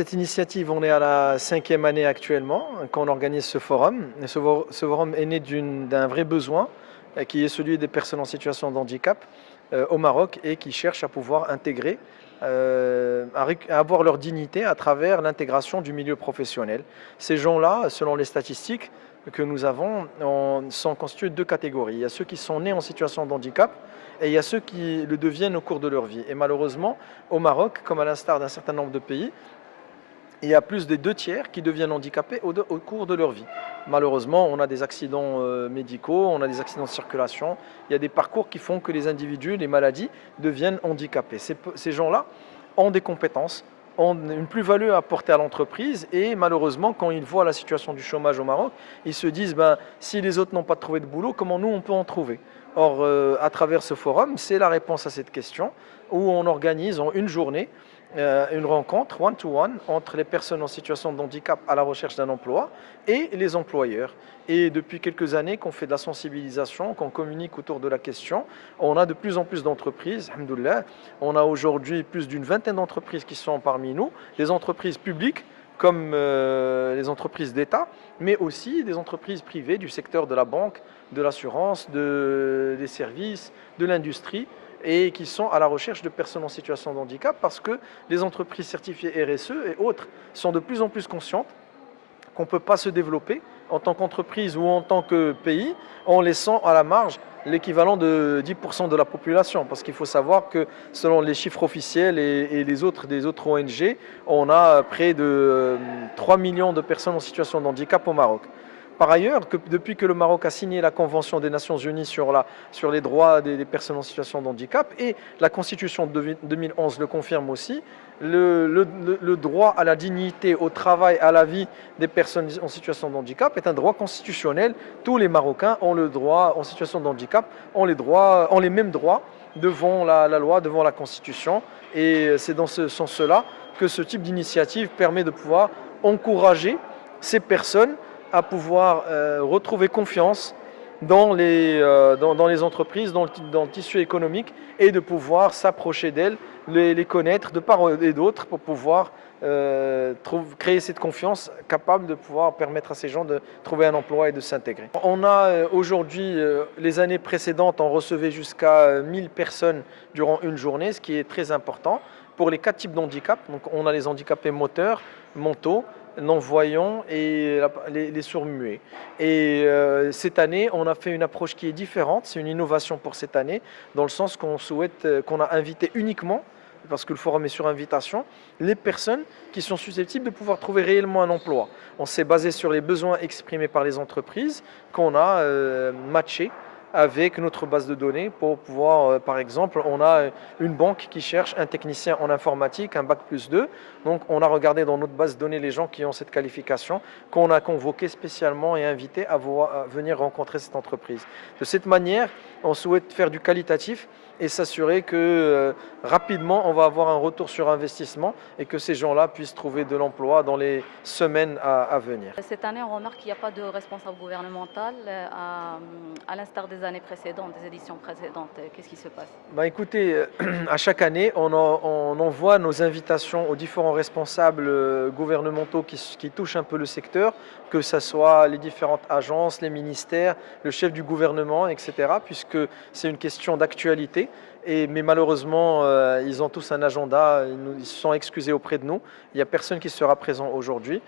cette initiative, on est à la 5e année actuellement quand on organise ce forum. Et ce forum est né d'un vrai besoin qui est celui des personnes en situation de handicap au Maroc et qui cherchent à pouvoir intégrer, à avoir leur dignité à travers l'intégration du milieu professionnel. Ces gens-là, selon les statistiques que nous avons, sont constitués de deux catégories. Il y a ceux qui sont nés en situation de handicap et il y a ceux qui le deviennent au cours de leur vie. Et malheureusement, au Maroc, comme à l'instar d'un certain nombre de pays, il y a plus des 2 tiers qui deviennent handicapés au cours de leur vie. Malheureusement, on a des accidents médicaux, on a des accidents de circulation, il y a des parcours qui font que les individus, les maladies deviennent handicapés. Ces gens-là ont des compétences, ont une plus-value à apporter à l'entreprise et malheureusement, quand ils voient la situation du chômage au Maroc, ils se disent si les autres n'ont pas trouvé de boulot, comment nous on peut en trouver? Or, à travers ce forum, c'est la réponse à cette question où on organise en une journée une rencontre one-to-one entre les personnes en situation de handicap à la recherche d'un emploi et les employeurs. Et depuis quelques années qu'on fait de la sensibilisation, qu'on communique autour de la question, on a de plus en plus d'entreprises, alhamdoulilah. On a aujourd'hui plus d'une vingtaine d'entreprises qui sont parmi nous, des entreprises publiques comme les entreprises d'État, mais aussi des entreprises privées du secteur de la banque, de l'assurance, des services, de l'industrie, et qui sont à la recherche de personnes en situation de handicap parce que les entreprises certifiées RSE et autres sont de plus en plus conscientes qu'on ne peut pas se développer en tant qu'entreprise ou en tant que pays en laissant à la marge l'équivalent de 10% de la population. Parce qu'il faut savoir que selon les chiffres officiels et des autres ONG, on a près de 3 millions de personnes en situation de handicap au Maroc. Par ailleurs, depuis que le Maroc a signé la Convention des Nations Unies sur les droits des personnes en situation de handicap, et la Constitution de 2011 le confirme aussi, le droit à la dignité, au travail, à la vie des personnes en situation de handicap est un droit constitutionnel. Tous les Marocains ont le droit, en situation de handicap, ont les mêmes droits devant la loi, devant la Constitution. Et c'est dans ce sens-là que ce type d'initiative permet de pouvoir encourager ces personnes à pouvoir retrouver confiance dans les entreprises, dans le tissu économique et de pouvoir s'approcher d'elles, les connaître de part et d'autre pour pouvoir créer cette confiance capable de pouvoir permettre à ces gens de trouver un emploi et de s'intégrer. On a aujourd'hui, les années précédentes, on recevait jusqu'à 1000 personnes durant une journée, ce qui est très important pour les 4 types de handicap. Donc on a les handicapés moteurs, mentaux, non-voyants et les sourds-muets. Et cette année, on a fait une approche qui est différente, c'est une innovation pour cette année, dans le sens qu'on a invité uniquement, parce que le forum est sur invitation, les personnes qui sont susceptibles de pouvoir trouver réellement un emploi. On s'est basé sur les besoins exprimés par les entreprises qu'on a matchés avec notre base de données pour pouvoir, par exemple, on a une banque qui cherche un technicien en informatique, un bac+2. Donc on a regardé dans notre base de données les gens qui ont cette qualification, qu'on a convoqué spécialement et invité à venir rencontrer cette entreprise. De cette manière, on souhaite faire du qualitatif et s'assurer que rapidement on va avoir un retour sur investissement et que ces gens-là puissent trouver de l'emploi dans les semaines à venir. Cette année, on remarque qu'il n'y a pas de responsable gouvernemental, à l'instar des années précédentes, des éditions précédentes. Qu'est-ce qui se passe? Écoutez, à chaque année, on envoie nos invitations aux différents responsables gouvernementaux qui touchent un peu le secteur, que ce soit les différentes agences, les ministères, le chef du gouvernement, etc., puisque c'est une question d'actualité. Mais malheureusement, ils ont tous un agenda, ils se sont excusés auprès de nous. Il n'y a personne qui sera présent aujourd'hui.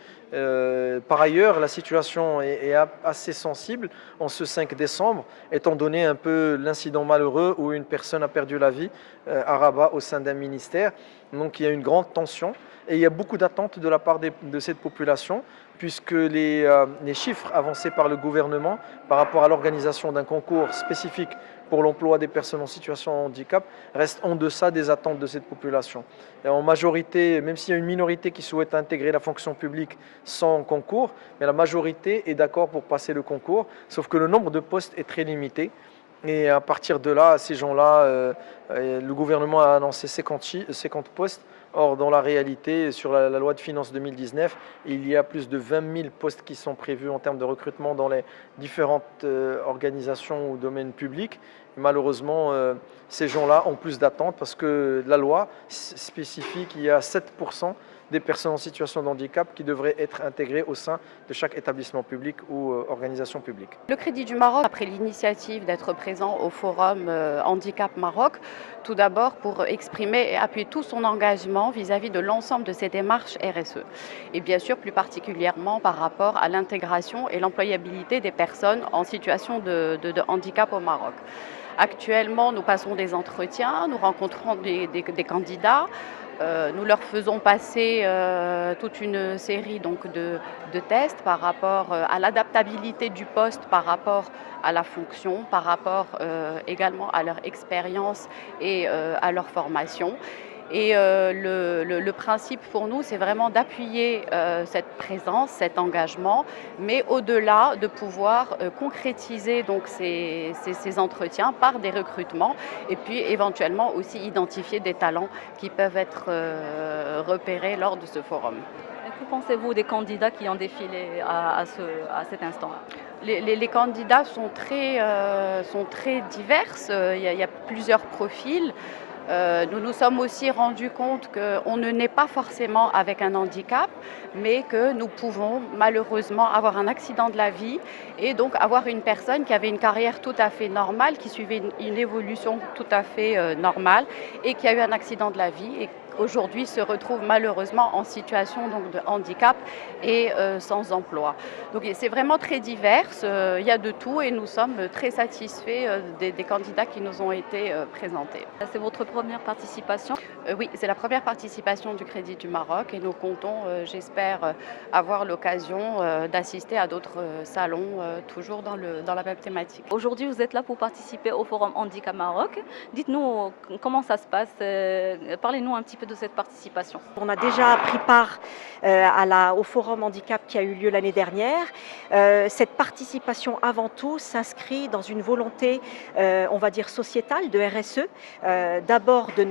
Par ailleurs, la situation est assez sensible en ce 5 décembre, étant donné un peu l'incident malheureux où une personne a perdu la vie à Rabat au sein d'un ministère. Donc il y a une grande tension et il y a beaucoup d'attentes de la part de cette population, puisque les chiffres avancés par le gouvernement par rapport à l'organisation d'un concours spécifique pour l'emploi des personnes en situation de handicap restent en deçà des attentes de cette population. Et en majorité, même s'il y a une minorité qui souhaite intégrer la fonction publique sans concours, mais la majorité est d'accord pour passer le concours, sauf que le nombre de postes est très limité. Et à partir de là, ces gens-là, le gouvernement a annoncé 50 postes. Or, dans la réalité, sur la loi de finances 2019, il y a plus de 20 000 postes qui sont prévus en termes de recrutement dans les différentes organisations ou domaines publics. Malheureusement, ces gens-là ont plus d'attentes parce que la loi spécifie qu'il y a 7% des personnes en situation de handicap qui devraient être intégrées au sein de chaque établissement public ou organisation publique. Le Crédit du Maroc a pris l'initiative d'être présent au Forum Handicap Maroc, tout d'abord pour exprimer et appuyer tout son engagement vis-à-vis de l'ensemble de ces démarches RSE. Et bien sûr, plus particulièrement par rapport à l'intégration et l'employabilité des personnes en situation de handicap au Maroc. Actuellement, nous passons des entretiens, nous rencontrons des candidats. Nous leur faisons passer toute une série donc, de tests par rapport à l'adaptabilité du poste, par rapport à la fonction, par rapport également à leur expérience et à leur formation. Et le principe pour nous, c'est vraiment d'appuyer cette présence, cet engagement, mais au-delà de pouvoir concrétiser donc ces entretiens par des recrutements et puis éventuellement aussi identifier des talents qui peuvent être repérés lors de ce forum. Que pensez-vous des candidats qui ont défilé à cet instant-là? Les candidats sont très divers, il y a plusieurs profils. Nous nous sommes aussi rendus compte qu'on ne naît pas forcément avec un handicap, mais que nous pouvons malheureusement avoir un accident de la vie et donc avoir une personne qui avait une carrière tout à fait normale, qui suivait une évolution tout à fait normale et qui a eu un accident de la vie et aujourd'hui se retrouve malheureusement en situation donc, de handicap et sans emploi. Donc c'est vraiment très divers, il y a de tout et nous sommes très satisfaits des candidats qui nous ont été présentés. C'est votre première participation? Oui, c'est la première participation du Crédit du Maroc et nous comptons, j'espère, avoir l'occasion d'assister à d'autres salons, toujours dans la même thématique. Aujourd'hui, vous êtes là pour participer au Forum Handicap Maroc. Dites-nous comment ça se passe, parlez-nous un petit peu de cette participation. On a déjà pris part au Forum Handicap qui a eu lieu l'année dernière. Cette participation, avant tout, s'inscrit dans une volonté, on va dire, sociétale de RSE, d'abord de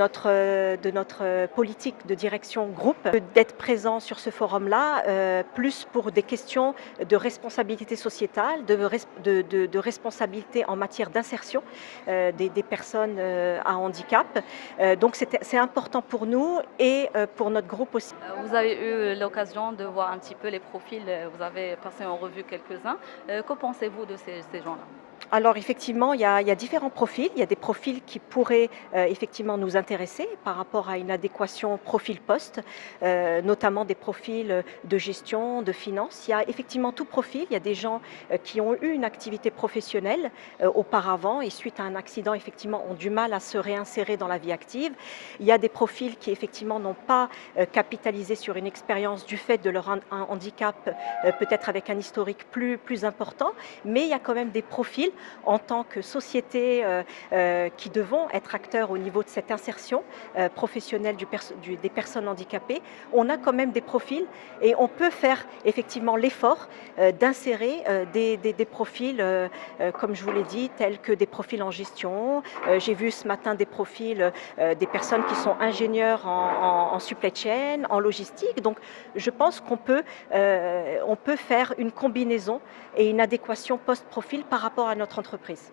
notre politique de direction groupe, d'être présent sur ce forum-là, plus pour des questions de responsabilité sociétale, de responsabilité en matière d'insertion des personnes à handicap. Donc c'est important pour nous et pour notre groupe aussi. Vous avez eu l'occasion de voir un petit peu les profils, vous avez passé en revue quelques-uns. Que pensez-vous de ces gens-là? Alors effectivement, il y a différents profils. Il y a des profils qui pourraient effectivement nous intéresser par rapport à une adéquation profil-poste, notamment des profils de gestion, de finance. Il y a effectivement tout profil. Il y a des gens qui ont eu une activité professionnelle auparavant et suite à un accident, effectivement, ont du mal à se réinsérer dans la vie active. Il y a des profils qui effectivement n'ont pas capitalisé sur une expérience du fait de leur handicap, peut-être avec un historique plus important, mais il y a quand même des profils en tant que société qui devons être acteurs au niveau de cette insertion professionnelle des personnes handicapées. On a quand même des profils et on peut faire effectivement l'effort d'insérer des profils, comme je vous l'ai dit, tels que des profils en gestion. J'ai vu ce matin des profils des personnes qui sont ingénieurs en supply chain, en logistique. Donc je pense qu'on peut faire une combinaison et une adéquation post-profil par rapport à notre entreprise.